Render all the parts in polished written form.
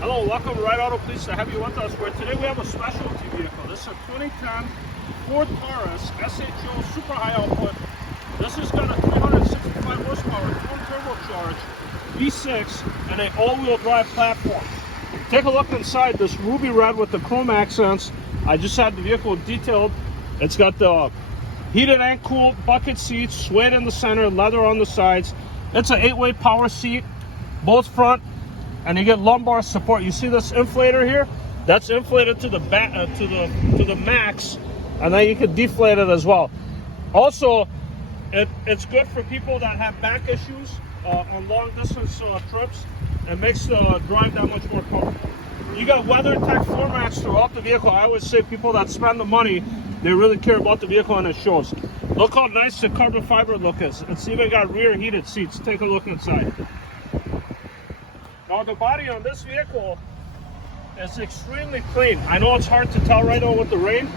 Hello, welcome to Ride Auto. Pleased to have you with us. Where today we have a specialty vehicle. This is a 2010 Ford Taurus SHO super high output. This has got a 365 horsepower twin turbocharged V6 and an all-wheel drive platform. Take a look inside. This ruby red with the chrome accents. I just had the vehicle detailed. It's got the heated and cooled bucket seats, suede in the center, leather on the sides. It's an 8-way power seat, both front. And you get lumbar support. You see this inflator here? That's inflated to the back, to the max, and then you can deflate it as well. Also, it's good for people that have back issues on long distance trips. It makes the drive that much more comfortable. You got WeatherTech floor mats throughout the vehicle. I always say people that spend the money, they really care about the vehicle, and it shows. Look how nice the carbon fiber look is. It's even got rear heated seats. Take a look inside. Now the body on this vehicle is extremely clean. I know it's hard to tell right now with the rain,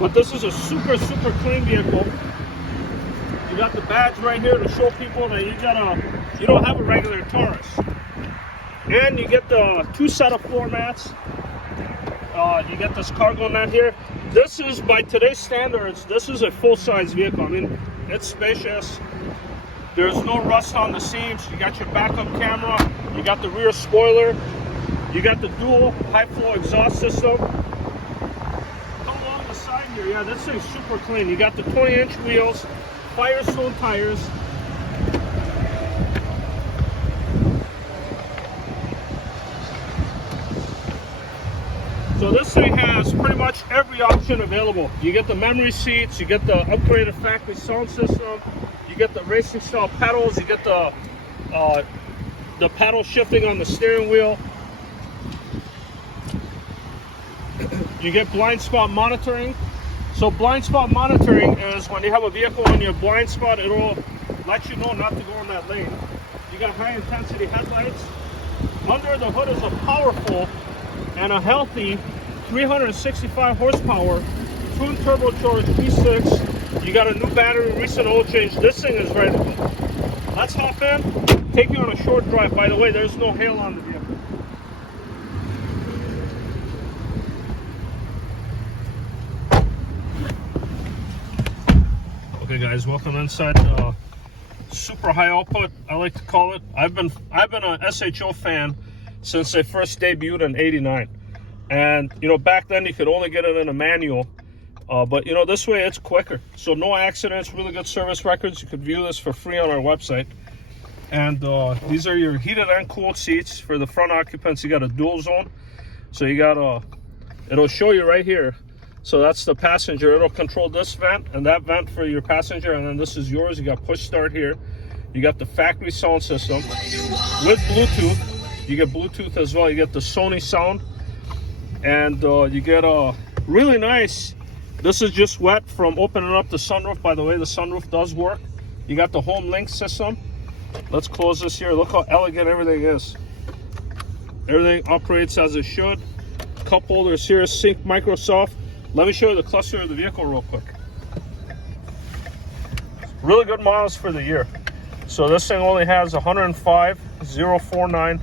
but this is a super clean vehicle. You got the badge right here to show people that you don't have a regular Taurus. And you get the 2 set of floor mats. You get this cargo net here. This is, by today's standards, this is a full-size vehicle. I mean, it's spacious. There's no rust on the seams. You got your backup camera. You got the rear spoiler. You got the dual high flow exhaust system. Come along the side here. Yeah, this thing's super clean. You got the 20-inch wheels, Firestone tires. So this thing has pretty much every option available. You get the memory seats. You get the upgraded factory sound system. You get the racing style pedals. You get the pedal shifting on the steering wheel. You get blind spot monitoring. So blind spot monitoring is when you have a vehicle in your blind spot, it'll let you know not to go in that lane. You got high intensity headlights. Under the hood is a powerful and a healthy 365 horsepower twin turbocharged V6. You got a new battery, recent oil change. This thing is ready to go. Let's hop in, take you on a short drive. By the way, there's no hail on the vehicle. Okay guys, welcome inside super high output, I like to call it. I've been a SHO fan since they first debuted in '89. And you know, back then you could only get it in a manual. But you know, this way it's quicker. So no accidents, really good service records. You could view this for free on our website. And these are your heated and cooled seats for the front occupants. You got a dual zone. So you got it'll show you right here. So that's the passenger. It'll control this vent and that vent for your passenger. And then this is yours. You got push start here. You got the factory sound system with Bluetooth. You get Bluetooth as well. You get the Sony sound. And you get a really nice, this is just wet from opening up the sunroof. By the way, the sunroof does work. You got the home link system. Let's close this here. Look how elegant everything is. Everything operates as it should. Cup holders here, Sync Microsoft. Let me show you the cluster of the vehicle real quick. Really good miles for the year. So this thing only has 105,049.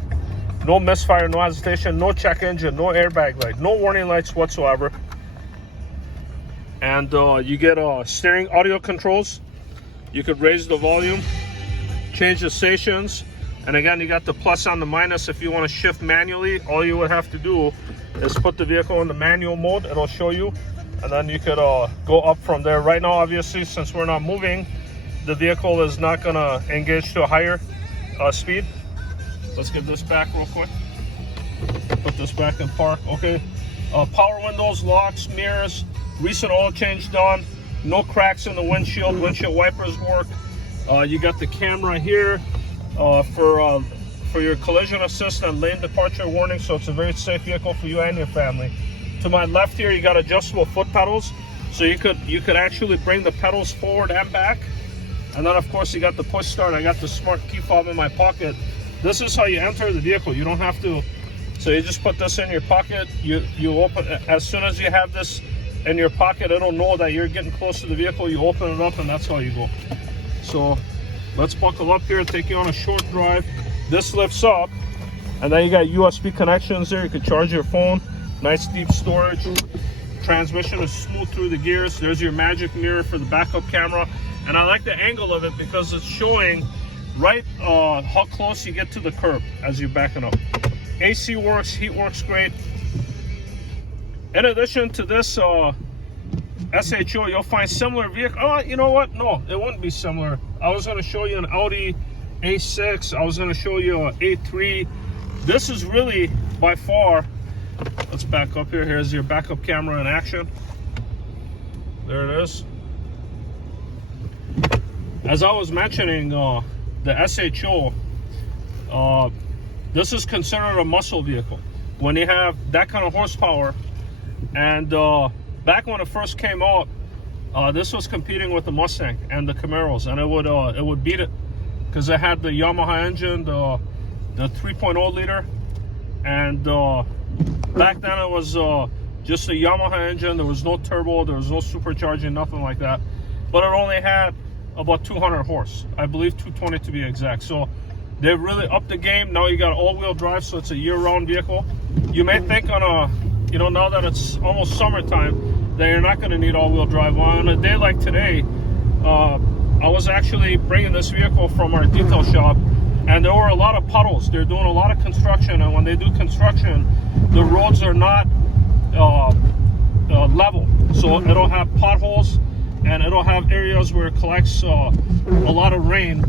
No misfire, no hesitation, no check engine, no airbag light, no warning lights whatsoever. And you get steering audio controls. You could raise the volume, change the stations. And again, you got the plus and the minus. If you want to shift manually, all you would have to do is put the vehicle in the manual mode. It'll show you. And then you could go up from there. Right now, obviously, since we're not moving, the vehicle is not going to engage to a higher speed. Let's get this back real quick. Put this back in park. Okay. Power windows, locks, mirrors, recent oil change done. No cracks in the windshield. Windshield wipers work. You got the camera here for your collision assist and lane departure warning. So it's a very safe vehicle for you and your family. To my left here, you got adjustable foot pedals. So you could actually bring the pedals forward and back. And then of course you got the push start. I got the smart key fob in my pocket. This is how you enter the vehicle. You don't have to, so you just put this in your pocket. You open, as soon as you have this in your pocket, it'll know that you're getting close to the vehicle. You open it up and that's how you go. So let's buckle up here and take you on a short drive. This lifts up And then you got USB connections there. You could charge your phone. Nice deep storage. Transmission is smooth through the gears. There's your magic mirror for the backup camera. And I like the angle of it because it's showing right how close you get to the curb as you're backing up. AC works, heat works great. In addition to this SHO, you'll find similar vehicle. Oh, you know what? No, it wouldn't be similar. I was going to show you an Audi A6. I was going to show you an A3. This is really by far. Let's back up here. Here's your backup camera in action. There it is. As I was mentioning, the SHO, this is considered a muscle vehicle. When you have that kind of horsepower, and back when it first came out, this was competing with the Mustang and the Camaros, and it would beat it because it had the Yamaha engine, the 3.0 liter, and back then it was just a Yamaha engine. There was no turbo, there was no supercharging, nothing like that. But it only had about 200 horse, I believe 220 to be exact. So they've really upped the game. Now you got all-wheel drive, so it's a year-round vehicle. You may think on a, you know, now that it's almost summertime, that you're not going to need all-wheel drive. Well, on a day like today, I was actually bringing this vehicle from our detail shop, and there were a lot of puddles. They're doing a lot of construction, and when they do construction, the roads are not level, so it'll have potholes, and it'll have areas where it collects a lot of rain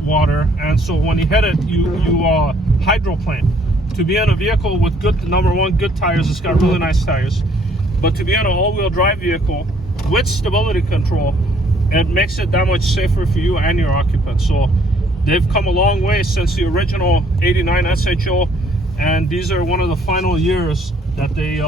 water, and so when you hit it, you hydroplane. To be in a vehicle with good, number one, good tires, it's got really nice tires, but to be in an all-wheel drive vehicle with stability control, it makes it that much safer for you and your occupants. So they've come a long way since the original '89 SHO, and these are one of the final years that they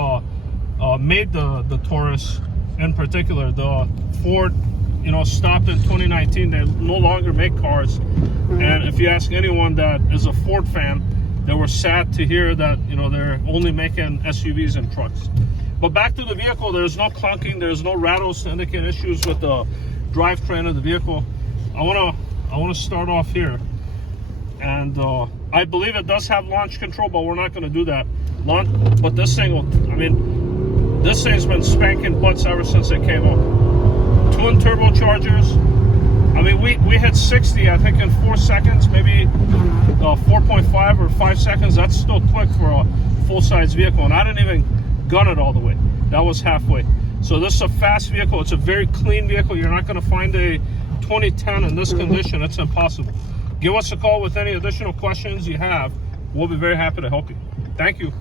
made the Taurus. In particular, the Ford, you know, stopped in 2019. They no longer make cars, and if you ask anyone that is a Ford fan, they were sad to hear that, you know, they're only making SUVs and trucks. But back to the vehicle, there's no clunking, there's no rattles to indicate issues with the drivetrain of the vehicle. I want to start off here, and I believe it does have launch control, but we're not going to do that. But this thing will, I mean, this thing's been spanking butts ever since it came out. Twin turbochargers. I mean, we hit 60, I think, in 4 seconds, maybe 4.5 or 5 seconds. That's still quick for a full-size vehicle, and I didn't even gun it all the way. That was halfway. So this is a fast vehicle. It's a very clean vehicle. You're not going to find a 2010 in this condition. It's impossible. Give us a call with any additional questions you have. We'll be very happy to help you. Thank you.